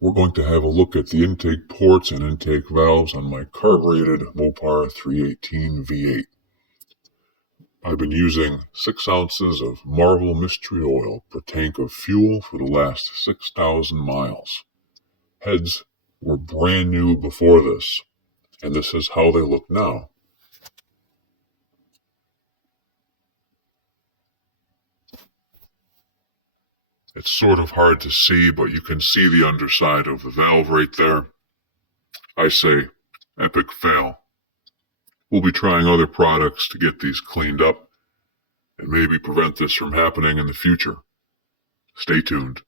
We're going to have a look at the intake ports and intake valves on my carbureted Mopar 318 V8. I've been using 6 ounces of Marvel Mystery Oil per tank of fuel for the last 6,000 miles. Heads were brand new before this, and this is how they look now. It's sort of hard to see, but you can see the underside of the valve right there. I say, epic fail. We'll be trying other products to get these cleaned up and maybe prevent this from happening in the future. Stay tuned.